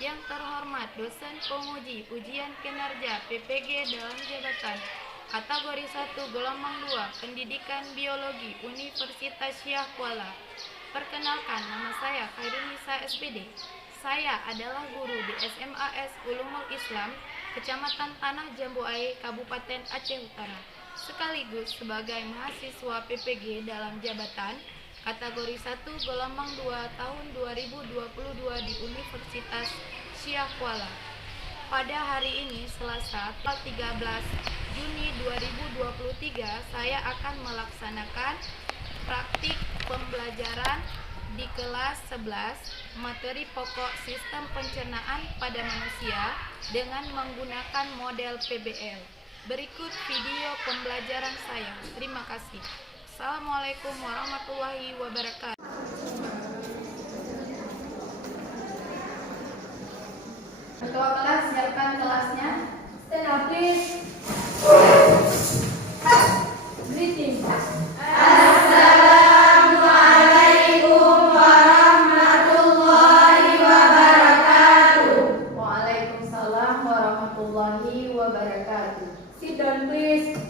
Yang terhormat dosen penguji ujian kinerja PPG dalam jabatan kategori 1 gelombang 2 Pendidikan Biologi Universitas Syah Kuala. Perkenalkan, nama saya Khairunisa SPD. Saya adalah guru di SMAS Ulumul Islam, Kecamatan Tanah Jambuae, Kabupaten Aceh Utara, sekaligus sebagai mahasiswa PPG dalam jabatan kategori 1 gelombang 2 tahun 2022 di Universitas Syah Kuala. Pada hari ini Selasa 13 Juni 2023, saya akan melaksanakan praktik pembelajaran di kelas 11 materi pokok sistem pencernaan pada manusia dengan menggunakan model PBL. Berikut video pembelajaran saya. Terima kasih. Assalamualaikum warahmatullahi wabarakatuh. Ketua kelas, siapkan kelasnya. Stand up, please. Greeting. Assalamualaikum warahmatullahi wabarakatuh. Waalaikumsalam warahmatullahi wabarakatuh. Sit down, please.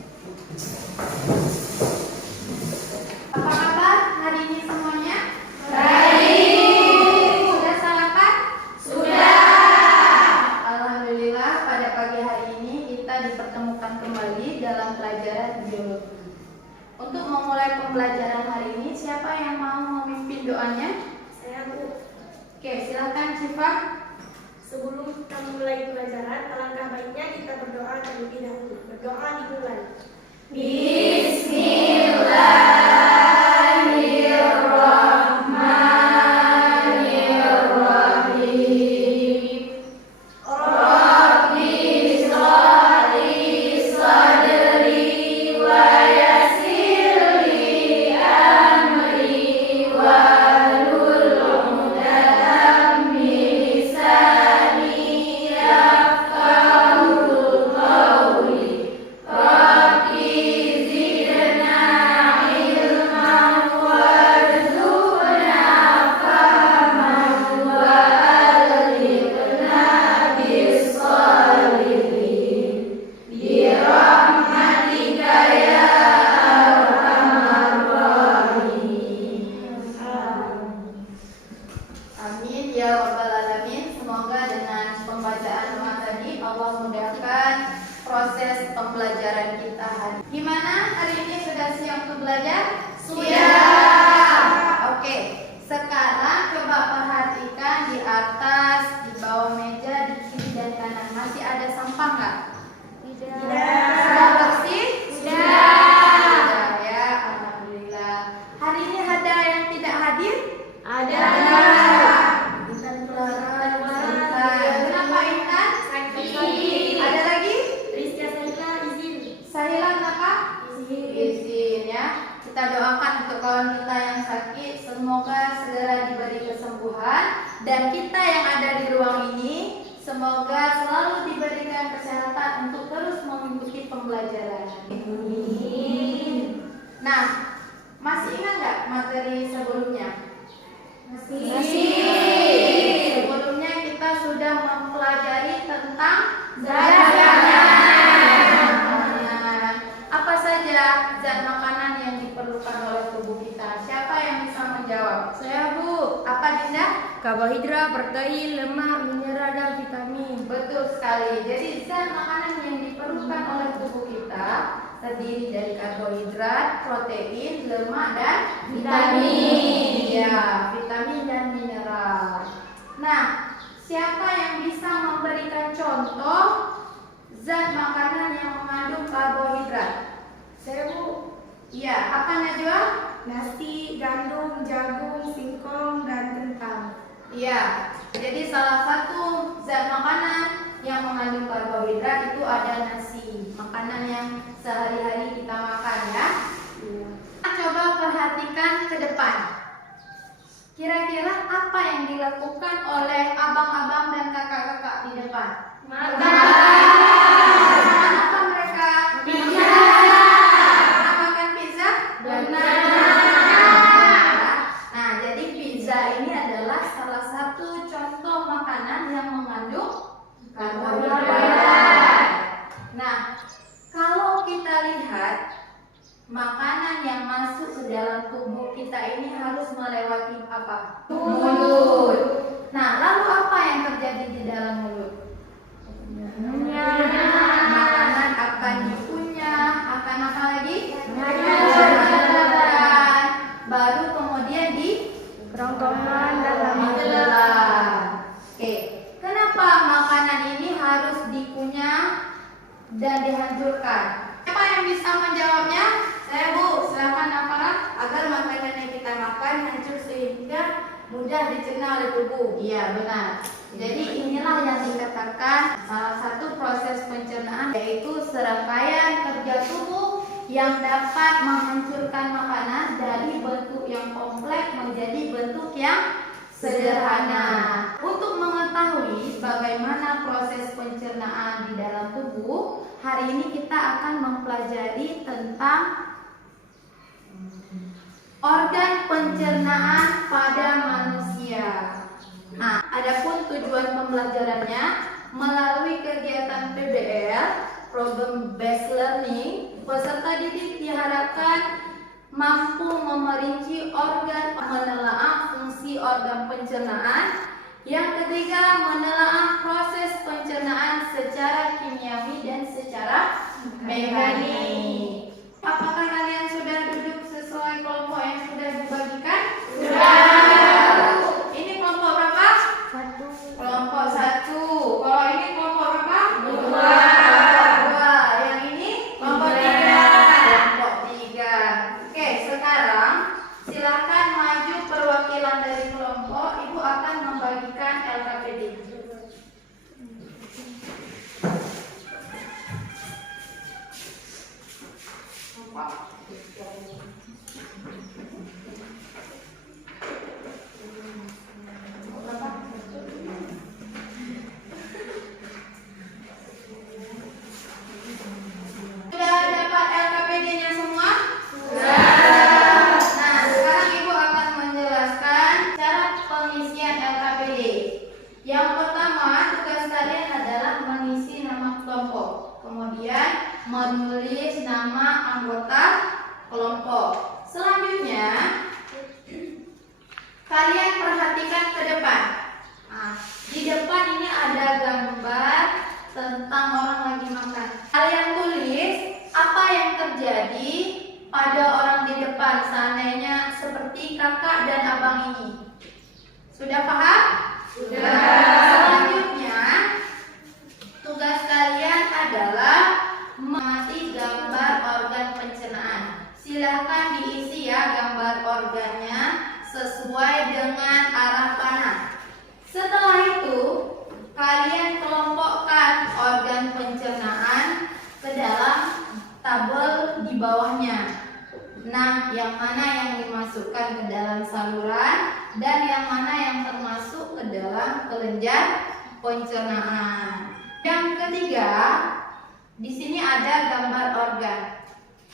Apa kabar hari ini semuanya? Baik. Sudah sarapan? Sudah. Alhamdulillah, pada pagi hari ini kita dipertemukan kembali dalam pelajaran biologi. Untuk memulai pembelajaran hari ini, siapa yang mau memimpin doanya? Saya, Bu. Oke, silakan Syifa. Sebelum kita mulai pelajaran, alangkah baiknya kita berdoa terlebih dahulu. Berdoa dimulai. Bismillahirrahmanirrahim. Rabbi shrah li sadri wa yassir li amri wahlul 'uqdatam min lisani yafqahu qawli. Rabbi zidna ilman warzuqna fahman wa alhiqna bis-shalihin birahmatika ya arhamar rahimin. Amin ya rabbal alamin. Semoga dengan pembacaan doa tadi Allah mudahkan proses pembelajaran kita hari. Gimana hari ini, sudah siap untuk belajar? Sudah. Oke, sekarang coba perhatikan di atas, di bawah meja, di kiri dan kanan. Masih ada sampah nggak? Sudah bersih? Sudah ya, alhamdulillah. Hari ini ada yang tidak hadir? Ada. Intan Clara, kenapa Intan? Sakit. Ada lagi? Rizka Saila izin. Sahila kenapa? Izin. Izin ya. Kita doakan untuk kawan kita yang sakit, semoga segera diberi kesembuhan, dan kita yang ada di ruang ini semoga selalu diberikan kesehatan untuk terus mengikuti pembelajaran. Nah, masih ingat nggak materi sebelumnya? Sebelumnya kita sudah mempelajari tentang zat makanan. Apa saja zat makanan yang diperlukan oleh tubuh kita? Siapa yang bisa menjawab? Saya, Bu. Apa, Dinda? Karbohidrat, protein, lemak, mineral, dan vitamin. Betul sekali. Jadi zat makanan yang diperlukan oleh tubuh kita terdiri dari karbohidrat, protein, lemak, dan Vitamin. Iya, vitamin dan mineral. Nah, siapa yang bisa memberikan contoh zat makanan yang mengandung karbohidrat? Saya, Bu. Iya, apa Najwa? Nasi, gandum, jagung, singkong, dan kentang. Iya. Jadi salah satu zat makanan yang mengandung karbohidrat itu ada nasi, makanan yang sehari-hari kita makan ya. Coba perhatikan ke depan. Kira-kira apa yang dilakukan oleh abang-abang dan kakak-kakak di depan? Makan. Apa mereka? Pizza. Makan pizza? Benar. Nah, jadi pizza ini adalah salah satu contoh makanan yang kenapa makanan ini harus dikunyah dan dihancurkan? Siapa yang bisa menjawabnya? Saya, Bu. Silakan aparat. Agar makanan yang kita makan hancur sehingga mudah dicerna oleh tubuh. Iya, benar. Jadi inilah yang dikatakan salah satu proses pencernaan, yaitu serangkaian kerja tubuh yang dapat menghancurkan makanan dari bentuk yang kompleks menjadi bentuk yang sederhana. Untuk mengetahui bagaimana proses pencernaan di dalam tubuh, hari ini kita akan mempelajari tentang organ pencernaan pada manusia. Nah, adapun tujuan pembelajarannya melalui kegiatan PBL, Problem Based Learning, peserta didik diharapkan mampu memerinci organ, menelaah fungsi organ pencernaan. Yang ketiga, menelaah proses pencernaan secara kimiawi dan secara mekanik. Apakah kalian sudah duduk sesuai kelompok yang sudah dibagikan? Sudah. Ini kelompok berapa? 1. Kelompok 1. Kalau ini kelompok berapa? 2. 2. Yang ini kelompok 3. Kelompok 3. Oke, sekarang silakan maju perwakilan dari kelompok. Ibu akan membagikan LKPD. Sudah dapat LKPD-nya semua? Sudah. Nah, sekarang Ibu akan menjelaskan cara pengisian LKPD. Yang pertama, tugas kalian adalah mengisi nama kelompok, kemudian menulis nama anggota kelompok. Selanjutnya, kalian perhatikan ke depan. Nah, di depan ini ada gambar tentang orang lagi makan. Kalian tulis apa yang terjadi pada orang di depan, seandainya seperti kakak dan abang ini. Sudah paham? Sudah. Selanjutnya, tugas kalian adalah mengamati gambar organ pencernaan. Silahkan diisi ya gambar organnya sesuai dengan arah panah. Setelah itu, kalian kelompokkan organ pencernaan ke dalam tabel di bawahnya. Nah, yang mana yang dimasukkan ke dalam saluran dan yang mana yang termasuk ke dalam kelenjar pencernaan. Yang ketiga, di sini ada gambar organ.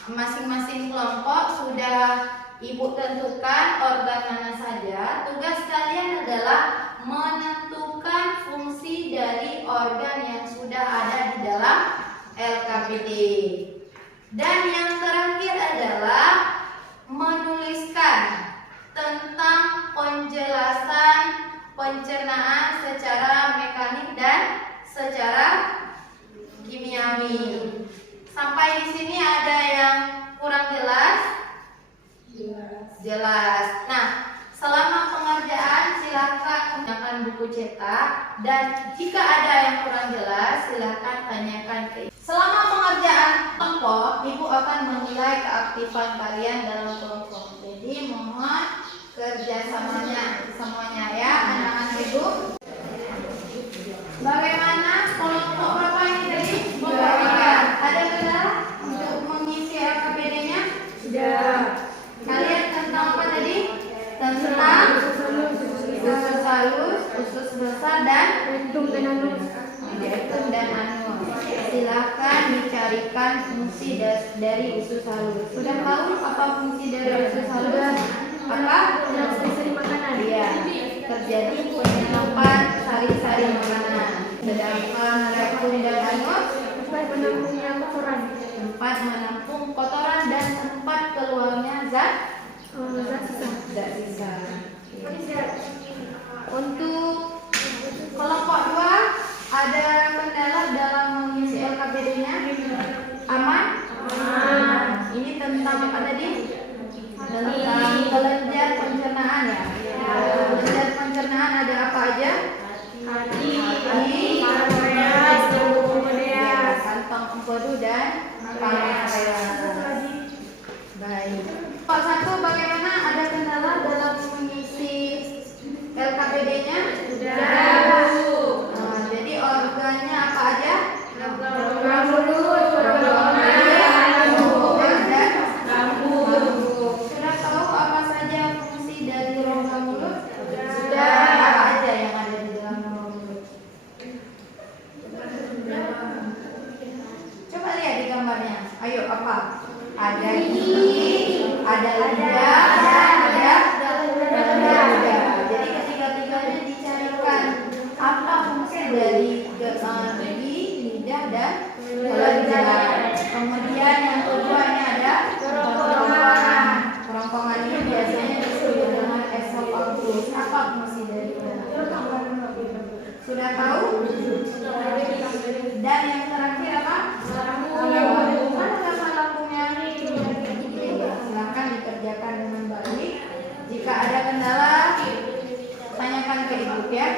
Masing-masing kelompok sudah Ibu tentukan organ mana saja. Tugas kalian adalah menentukan fungsi dari organ yang sudah ada di dalam LKPD. Dan yang terakhir adalah menuliskan tentang penjelasan pencernaan secara mekanik dan secara kimiawi. Sampai di sini ada yang kurang jelas? Jelas. Nah, selama pengerjaan silakan gunakan buku cetak, dan jika ada yang kurang jelas silakan tanyakan ke Ibu. Selama pengerjaan kelompok, Ibu akan menilai keaktifan kalian dalam kelompok. Jadi mohon kerjasamanya semuanya ya anak-anak Ibu. Bagaimana kelompok berapa ini tadi? Ada kendala untuk mengisi LKPD-nya? Sudah. Kalian tentang apa tadi? Tentang usus halus, usus besar dan Untung dan anus. Rektum dan anus. Silakan dicarikan fungsi dari usus halus. Sudah tahu apa fungsi dari usus halus? Apa? Sari-sari makanan. Iya, terjadi penyerapan sari-sari makanan. Sedangkan rektum dan anus Tempat menampungnya kotoran. tempat menampung kotoran dan tempat keluarnya zat sisa. Untuk kelompok 2 ada kendala dalam mengisi LKPD-nya? Aman? Aman. Ini tentang apa tadi? Tentang kelenjar pencernaan ya. Kelenjar pencernaan ada apa aja? Hati, komodo dan kamera. Baik. Pak satu, bagaimana ada kendala dalam mengisi LKPD-nya? Sudah. Jadi organnya apa aja? Program mulut, program dan lambung. Sudah tahu apa saja fungsi dari rongga mulut? Sudah. Apa aja yang ada di dalam rongga mulut? Coba lihat di gambarnya. Ayo, apa? Ada gigi, ada lidah, ada dada. Jadi ketiga-tiganya dicarikan apa fungsi dari gigi, lidah, dan lidah. Kemudian yang kedua ini ada kerongkongan. Kerongkongan ini biasanya disebut dengan esophagus. Apa fungsi dari kerongkongan? Sudah tahu? Dan yang terakhir apa? Lambung. Mana nama lambungnya? Silakan dikerjakan dengan baik. Jika ada kendala, tanyakan ke ibu ya.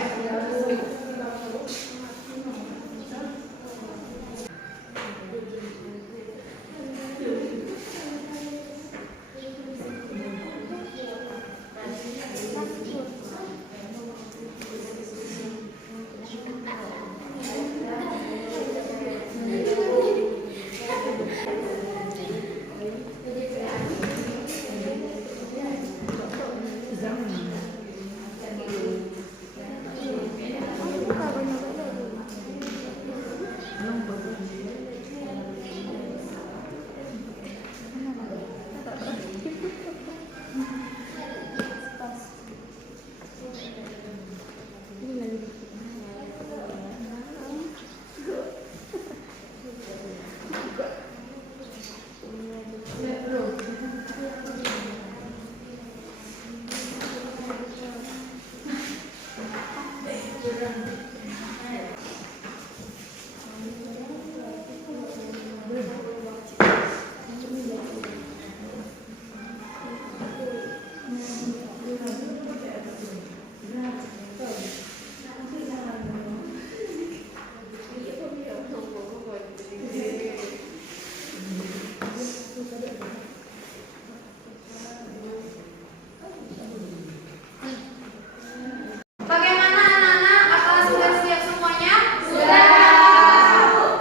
Bagaimana anak-anak? Apakah sudah siap semuanya? Sudah.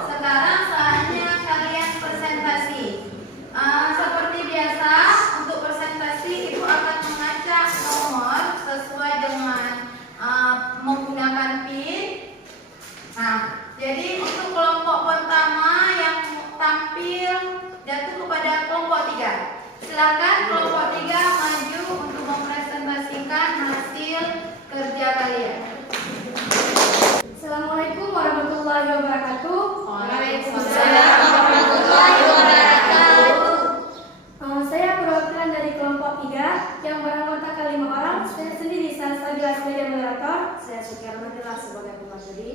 Sekarang saatnya kalian presentasi. Seperti biasa, untuk presentasi itu akan mengacak nomor sesuai dengan menggunakan pin. Nah, jadi untuk kelompok pertama yang tampil jatuh kepada kelompok 3. Silakan kelompok 3 maju untuk mempresentasikan hasil kerja kalian. Assalamualaikum warahmatullahi wabarakatuh. Waalaikumsalam warahmatullahi wabarakatuh. Saya perwakilan dari kelompok 3 yang beranggotakan 5 orang. Saya sendiri Salsabila sebagai moderator. Saya Sukarmantila sebagai pemateri.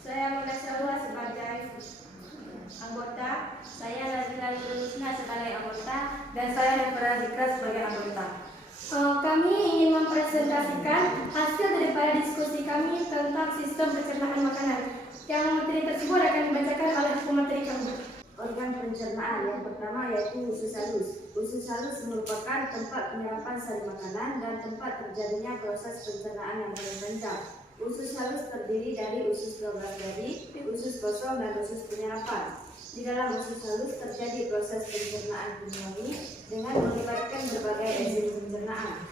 Saya Mudasyarullah sebagai anggota. Saya Nazila Nurusna sebagai anggota. Dan saya Nefra Zikra sebagai anggota. Kami ingin mempresentasikan hasil daripada diskusi kami tentang sistem pencernaan makanan. Yang materi tersebut akan dibacakan oleh pemateri kami. Organ pencernaan yang pertama yaitu usus halus. Usus halus merupakan tempat penyerapan sari makanan dan tempat terjadinya proses pencernaan yang paling panjang. Usus halus terdiri dari usus 12 jari, usus kosong, dan usus penyerapan. Di dalam usus halus terjadi proses pencernaan kimiawi dengan melibatkan berbagai enzim pencernaan.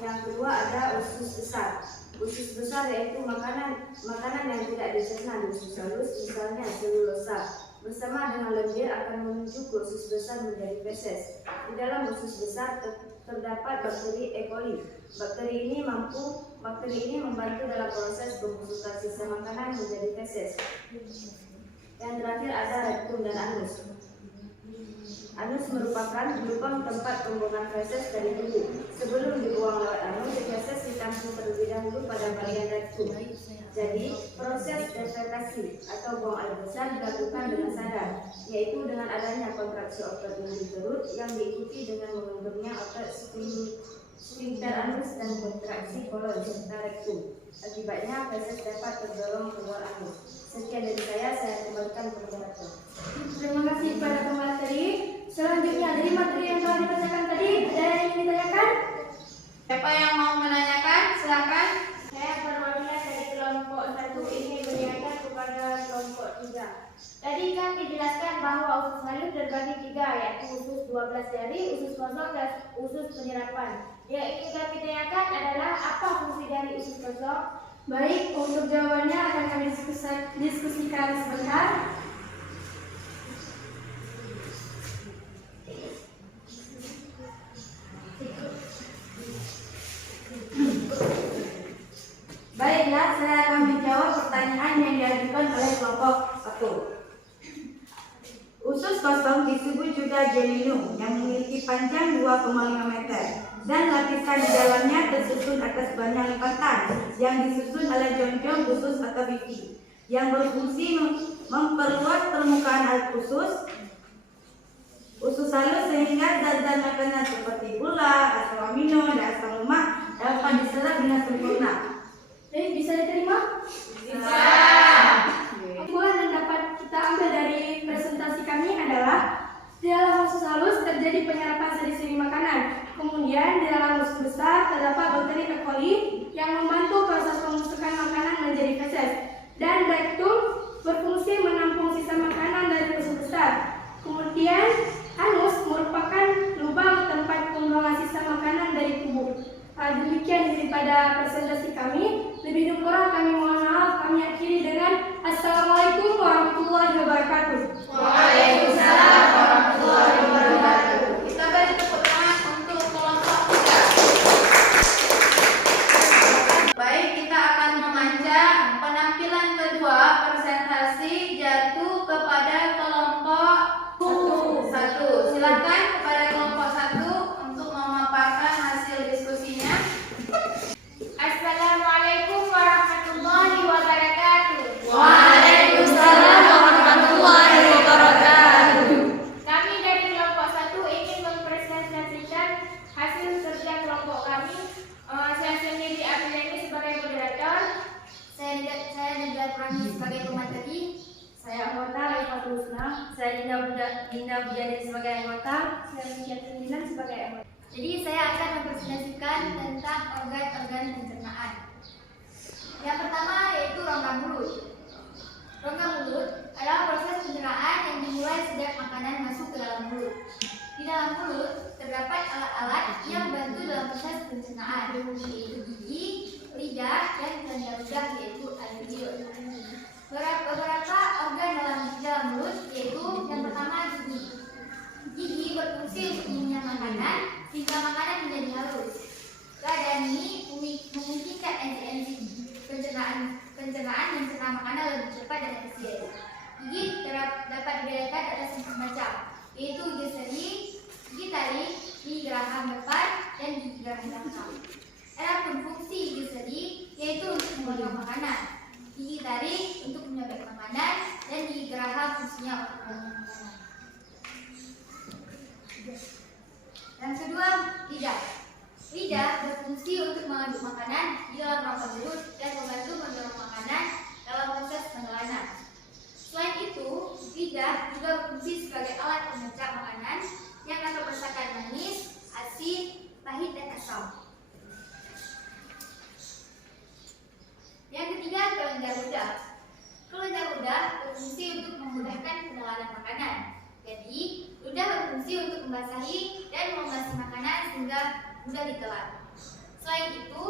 Yang kedua ada usus besar. Usus besar yaitu makanan yang tidak dicerna di usus halus, misalnya selulosa. Bersama dengan lendir akan menuju ke usus besar menjadi feses. Di dalam usus besar terdapat bakteri E. coli. Bakteri ini membantu dalam proses pembusukan sisa makanan menjadi feses. Yang terakhir ada rektum dan anus. Anus merupakan lubang tempat pembuangan feses dari tubuh. Sebelum dibuang lewat anus, feses ditampung terlebih dahulu pada bagian rektum. Jadi, proses defekasi atau buang air besar dilakukan dengan sadar, yaitu dengan adanya kontraksi otot lambung perut yang diikuti dengan membentuknya otot sfinkter anus dan kontraksi kolon serta rektum. Akibatnya feses dapat terdorong keluar anus. Sekian dari saya kembalikan ke moderator. Terima kasih kepada pemateri. Selanjutnya dari materi yang telah dibacakan tadi, ada yang ingin ditanyakan? Siapa yang mau menanyakan? Silakan. Saya perwakilan dari kelompok 1 ingin menanyakan kepada kelompok 3. Tadi kan dijelaskan bahwa usus halus terbagi 3, yaitu usus 12 jari, usus kosong, dan usus penyerapan. Yang ingin kami tanyakan adalah apa fungsi dari usus kosong? Baik, untuk jawabannya akan kami diskusikan sebentar. Baiklah, saya akan menjawab pertanyaan yang diajukan oleh kelompok 1. Usus kosong disebut juga geminum yang memiliki panjang 2,5 meter dan lapisan di dalamnya tersusun atas banyak lipatan yang disusun oleh jonjol usus atau pipi yang berfungsi memperluas permukaan air usus halus sehingga zat-zat makanan seperti gula, asam amino, dan asam lemak dapat diserap dengan sempurna. Baik, bisa diterima? Bisa. Kesimpulan yang dapat kita ambil dari presentasi kami adalah di dalam usus halus terjadi penyerapan seri-seri makanan. Kemudian di dalam usus besar terdapat bakteri E. coli yang membantu proses pembusukan makanan menjadi feses. Dan rektum berfungsi menampung sisa makanan dari usus besar. Kemudian anus merupakan lubang tempat pembuangan sisa makanan dari tubuh. Demikian daripada presentasi kami. Lebih kurang kami mohon maaf. Kami akhiri dengan Assalamualaikum warahmatullahi wabarakatuh. Waalaikumsalam warahmatullahi wabarakatuh. Kita beri tepuk tangan untuk kelompok 3. Baik, kita akan memajang penampilan kedua presentasi jatuh kepada kelompok 1. Silakan kepada kelompok 1 untuk memaparkan hasil diskusinya. Assalamualaikum warahmatullahi wabarakatuh. Waalaikumsalam warahmatullahi wabarakatuh. Kami dari kelompok 1 ingin mempresentasikan hasil kerja kelompok kami. Saya sendiri Apriani sebagai moderator. Saya Nida Prani sebagai pemateri. Saya anggota Rifat Husna. Saya Dinda Bujani sebagai anggota. Saya Mikiatin Dinan sebagai anggota. Jadi saya akan mempresentasikan tentang organ-organ pencernaan. Yang pertama yaitu rongga mulut. Rongga mulut adalah proses pencernaan yang dimulai sejak makanan masuk ke dalam mulut. Di dalam mulut terdapat alat-alat yang membantu dalam proses pencernaan, yaitu gigi, lidah, dan kelenjar ludah yaitu alveoli. Beberapa organ dalam mulut yaitu yang pertama gigi. Gigi berfungsi untuk mengunyah makanan sehingga makanan menjadi halus. Keadaan ini memungkinkan enzim pencernaan mencerna makanan lebih cepat dan efisien. Gigi dapat dibedakan atas 4 macam, yaitu gigi seri, gigi taring, gigi geraham depan, dan gigi geraham belakang. Adapun fungsi gigi seri yaitu untuk memotong makanan, gigi taring untuk menyabet makanan, dan gigi geraham fungsinya untuk mengunyah makanan. Yang kedua, lidah. Lidah berfungsi untuk mengaduk makanan di dalam rongga mulut dan membantu mendorong makanan dalam proses penelanan. Selain itu, lidah juga berfungsi sebagai alat pemecah makanan yang dapat merasakan manis, asin, pahit, dan asam. Yang ketiga, kelenjar ludah. Kelenjar ludah berfungsi untuk memudahkan penelanan makanan. Jadi, ludah berfungsi untuk membasahi dan membasmi makanan sehingga mudah ditelan. Selain itu,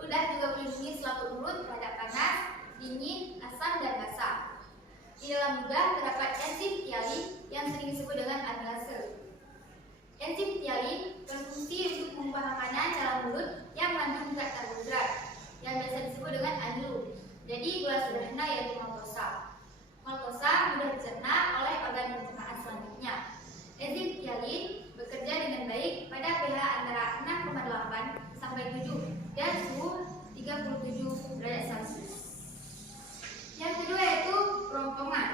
ludah juga melindungi selaput mulut terhadap panas, dingin, asam, dan basah. Di dalam ludah terdapat enzim ptyalin yang sering disebut dengan amilase. Enzim ptyalin berfungsi untuk mengubah makanan dalam mulut yang mengandung zat karbohidrat yang biasa disebut dengan amilum. Jadi gula sederhana yaitu maltosa. Maltosa mudah dicerna oleh organ pencernaan selanjutnya. Enzim ptyalin bekerja dengan baik pada pH antara 6,8 sampai 7 dan suhu 37 derajat Celcius. Yang kedua yaitu kerongkongan.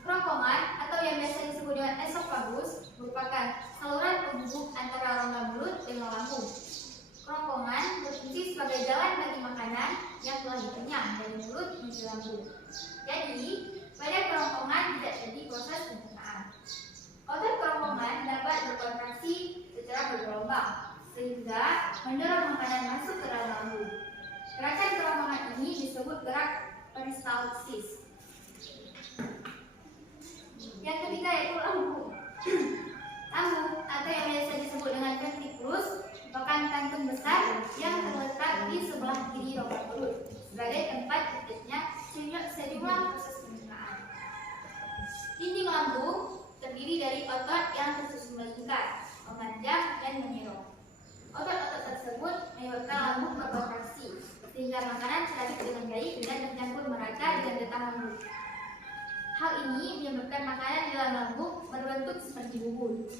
Kerongkongan atau yang biasa disebut dengan esofagus merupakan saluran penghubung antara rongga mulut dengan lambung. dari mulut menuju lambung. Jadi, pada kerongkongan tidak terjadi proses pencernaan. Otot kerongkongan dapat berkontraksi secara bergelombang, sehingga mendorong makanan masuk ke dalam lambung. Gerakan kerongkongan ini disebut gerak peristalsis. Yang ketiga yaitu lambung. Lambung atau yang biasa disebut dengan ventriculus merupakan kantung besar yang terletak di sebelah kiri rongga perut sebagai tempat terjadinya sejumlah proses pencernaan. Dinding lambung terdiri dari otot yang tersusun melingkar, memanjang, dan menyerong. Otot-otot tersebut menyebabkan lambung berkontraksi sehingga makanan tertarik dengan baik dan tercampur merata dengan getah lambung. Hal ini menyebabkan makanan di dalam lambung berbentuk seperti bubur.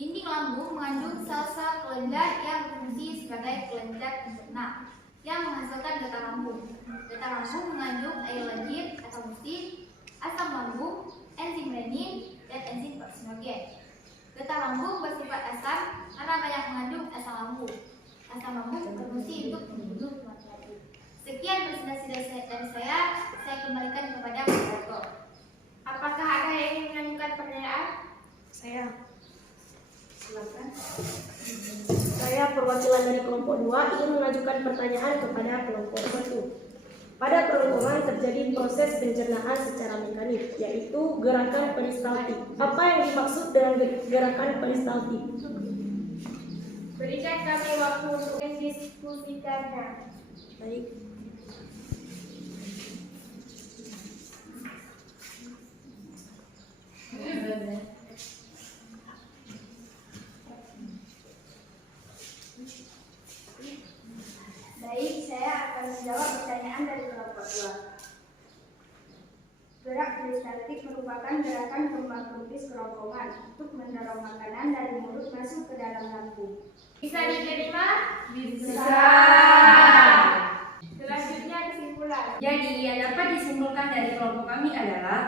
Dinding lambung mengandung sel-sel kelenjar yang berfungsi sebagai kelenjar pencerna yang menghasilkan getah lambung. Getah lambung mengandung air lendir atau musin, asam lambung, enzim renin, dan enzim proksinogen. Getah lambung bersifat asam karena banyak mengandung asam lambung. Asam lambung berfungsi untuk membunuh kuman lambung. Sekian presentasi dari saya kembalikan kepada moderator. Apakah ada yang ingin menanyakan pertanyaan? Saya. Silakan. Saya perwakilan dari kelompok 2 ingin mengajukan pertanyaan kepada kelompok 1. Pada kerongkongan terjadi proses pencernaan secara mekanik, yaitu gerakan peristaltik. Apa yang dimaksud dengan gerakan peristaltik? Berikan kami waktu untuk mendiskusikannya. Baik. Baik, saya akan menjawab pertanyaan dari kelompok 2. Gerak peristaltik merupakan gerakan kembang kempis kerongkongan untuk mendorong makanan dari mulut masuk ke dalam lambung. Bisa diterima? Bisa. Selanjutnya kesimpulan. Jadi, yang dapat disimpulkan dari kelompok kami adalah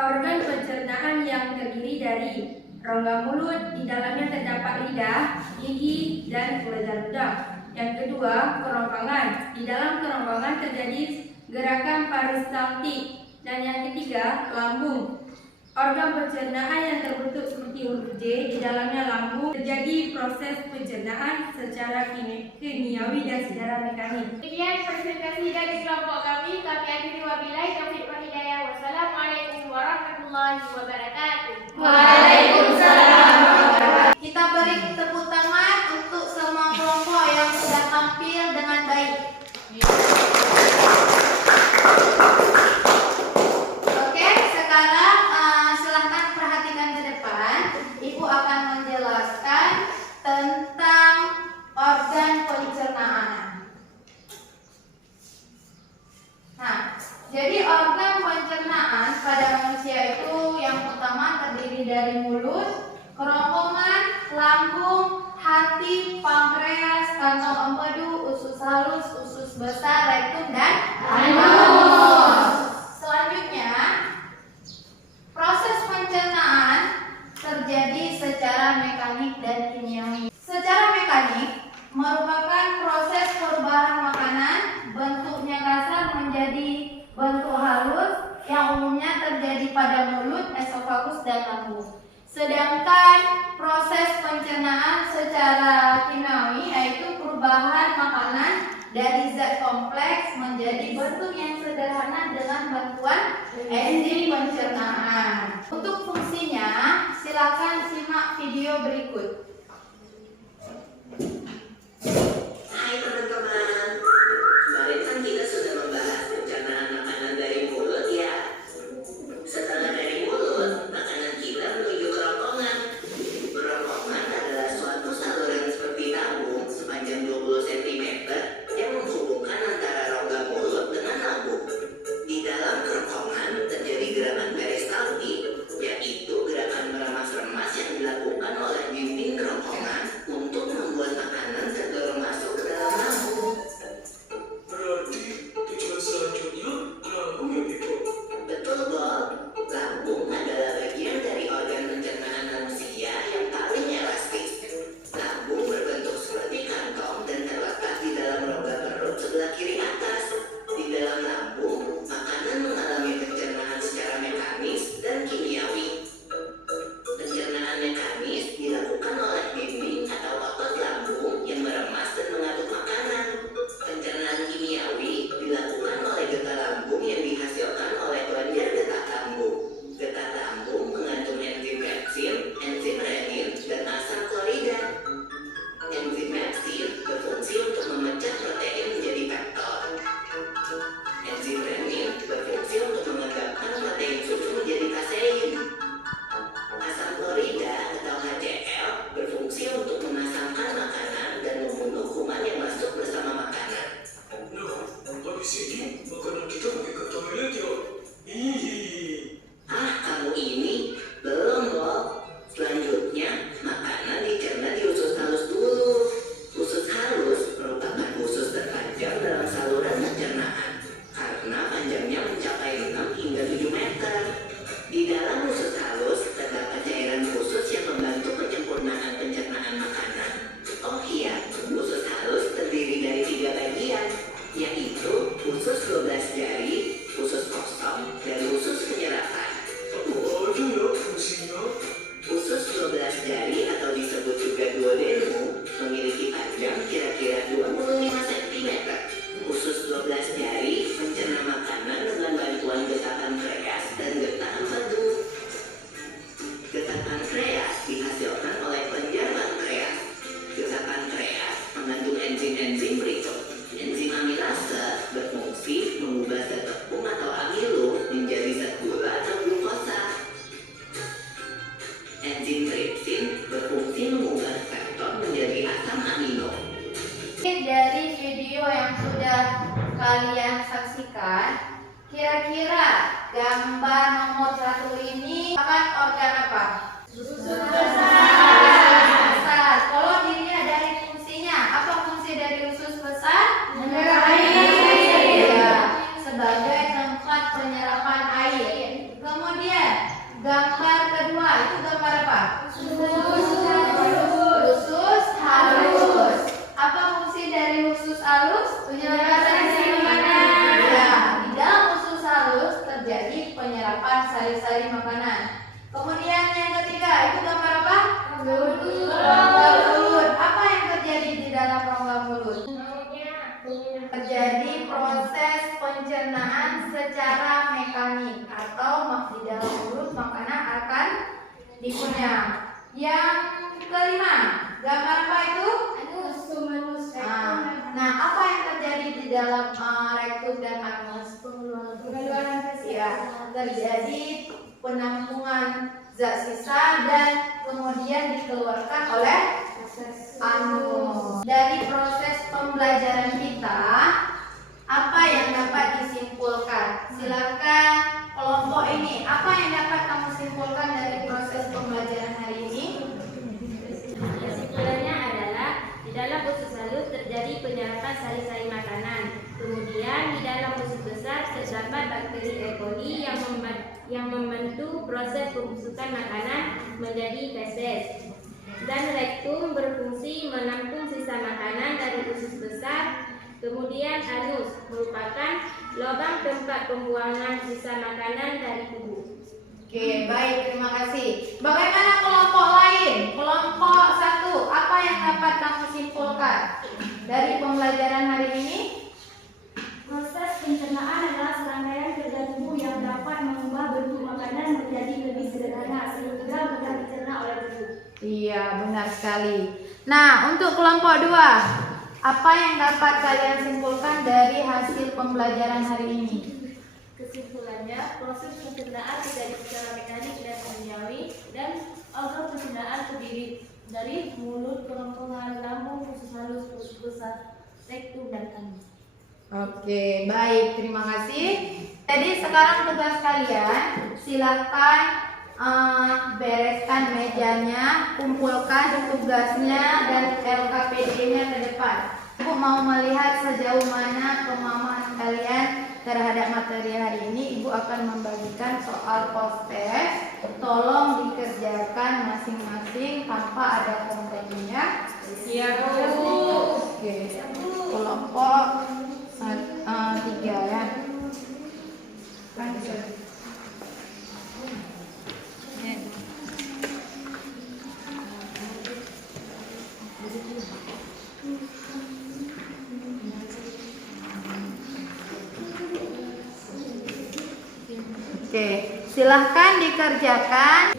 organ pencernaan yang terdiri dari rongga mulut, di dalamnya terdapat lidah, gigi, dan kelenjar ludah. Yang kedua, kerongkongan. Di dalam kerongkongan terjadi gerakan peristaltik. Dan yang ketiga, lambung. Organ pencernaan yang terbentuk seperti huruf J, di dalamnya lambung, terjadi proses pencernaan secara kimiawi dan secara mekanik. Sekian presentasi dari kelompok kami. Kami akhiri wabillahi taufiq wal hidayah. Wassalamualaikum warahmatullahi wabarakatuh. Waalaikumsalam. Kita beri tepuk tangan untuk semua kelompok yang sudah tampil dengan baik. Oke, sekarang silahkan perhatikan ke depan. Ibu akan menjelaskan tentang organ pencernaan. Nah, jadi organ pencernaan pada manusia itu yang pertama terdiri dari mulut, kerongkongan, lambung, hati, pankreas, kantong empedu, usus halus, usus besar, rektum, dan anus. Selanjutnya, proses pencernaan terjadi secara mekanik dan kimiawi. Secara mekanik merupakan proses perubahan makanan bentuknya kasar menjadi bentuk halus yang umumnya terjadi pada mulut, esofagus, dan lambung. Sedangkan proses pencernaan secara kimiawi yaitu perubahan makanan dari zat kompleks menjadi bentuk yang sederhana dengan bantuan enzim pencernaan. Untuk fungsinya, silakan simak video berikut. Hai teman-teman, kemarin kan kita sudah membahas pencernaan makanan dari mulut ya. Setelah dari mulut, makanan kita menuju kerongkongan. Kerongkongan adalah suatu saluran seperti tabung sepanjang 20 cm yang menghubungkan antara rongga mulut dengan lambung. Di dalam kerongkongan terjadi gerakan peristaltik, yaitu gerakan meremas-remas yang dilakukan oleh dinding kerongkongan. Enzim renin berfungsi untuk menganggapkan protein susu menjadi kasein. Asam klorida atau HCl berfungsi untuk memasangkan makanan dan membunuh kuman yang masuk bersama makanan. Nah, di sini makanan kita pakai ke toilet ya? Kamu ini belum, Bob. Selanjutnya, makanan dicerna di usus halus dulu. Usus halus merupakan usus terpanjang dalam saluran pencernaan karena panjangnya mencapai 6 hingga 7 meter. Di dalam usus halus terdapat cairan khusus yang membantu penyempurnaan pencernaan makanan. Oh iya, usus halus terdiri dari 3 bagian, yaitu usus 12 jari, usus kosong, dan usus penyerapan. Apa aja ya fungsinya? Usus 12 jari atau disebut juga duodenum memiliki panjang kira-kira 25 cm. Usus 12 jari mencerna makanan dengan bantuan getah pankreas dan getah empedu. Getah pankreas dihasilkan oleh kelenjar pankreas. Getah pankreas mengandung enzim-enzim berikut. Enzim amilase berfungsi mengubah zat tepung atau amilo menjadi zat gula atau glukosa. Enzim tripsin berfungsi mengubah peptid menjadi asam amino. Dari video yang sudah kalian saksikan, kira-kira gambar nomor 1 ini akan organ apa? Usus besar. Kalau dilihat dari fungsinya, apa fungsi dari usus besar? Menyerap air. Ya, sebagai tempat penyerapan air. Kemudian gambar kedua itu gambar apa? Usus halus. Apa fungsi dari usus halus? Penyerapan makanan. Ya, di dalam usus halus terjadi penyerapan sari-sari makanan. Kemudian yang ketiga itu gambar apa? Rongga mulut. Apa yang terjadi di dalam rongga mulut? Terjadi proses pencernaan secara mekanik atau di dalam mulut makanan akan dikunyah. Yang kelima, gambar apa itu? Nah, apa yang terjadi di dalam rektum dan anus? Pengeluaran feses. Ya, terjadi penampungan zat sisa dan kemudian dikeluarkan oleh anus. Dari proses pembelajaran kita, apa yang dapat disimpulkan? Silakan kelompok ini, apa yang dapat kamu simpulkan dari proses pembelajaran hari ini? Kesimpulannya adalah di dalam usus halus terjadi penyerapan sari-sari makanan. Kemudian di dalam usus besar terdapat bakteri E. coli yang membantu proses pembusukan makanan menjadi feses. Dan rektum berfungsi menampung sisa makanan dari usus besar. Kemudian anus merupakan lubang tempat pembuangan sisa makanan dari tubuh. Oke, baik, terima kasih. Bagaimana kelompok lain? Kelompok 1, apa yang dapat kamu simpulkan dari pembelajaran hari ini? Proses pencernaan adalah serangkaian kerja tubuh yang dapat mengubah bentuk makanan menjadi lebih sederhana sehingga mudah dicerna oleh tubuh. Iya, benar sekali. Nah, untuk kelompok 2, apa yang dapat kalian simpulkan dari hasil pembelajaran hari ini? Kesimpulannya, proses pencernaan terjadi secara mekanik dan kimiawi dan organ pencernaan terdiri dari mulut, kerongkongan, lambung, usus halus, usus besar, rektum, dan anus. Oke, baik, terima kasih. Jadi sekarang tugas kalian, silakan bereskan mejanya, kumpulkan tugasnya dan LKPD-nya ke depan. Ibu mau melihat sejauh mana pemahaman kalian terhadap materi hari ini. Ibu akan membagikan soal post-test. Tolong dikerjakan masing-masing tanpa ada komplainnya. Siap, Bu. Oke, kelompok 3 ya. Oke, silahkan dikerjakan.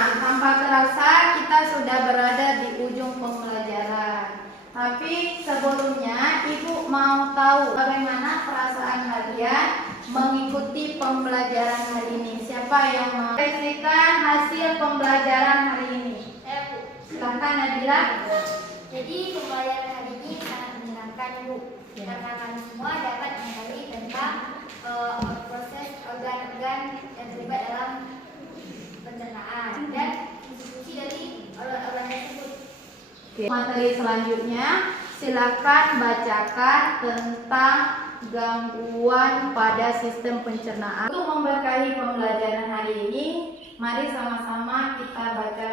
tanpa terasa kita sudah berada di ujung pembelajaran. Tapi sebelumnya Ibu mau tahu bagaimana perasaan kalian mengikuti pembelajaran hari ini. Siapa yang mau ceritakan hasil pembelajaran hari ini? Silakan Nabila. Jadi pembelajaran hari ini sangat menyenangkan Ibu, karena kami semua dapat mengetahui tentang proses organ-organ yang terlibat dalam pencernaan dan fungsi dari organ-organ tersebut. Materi selanjutnya, silakan bacakan tentang gangguan pada sistem pencernaan. Untuk memberkahi pembelajaran hari ini, mari sama-sama kita baca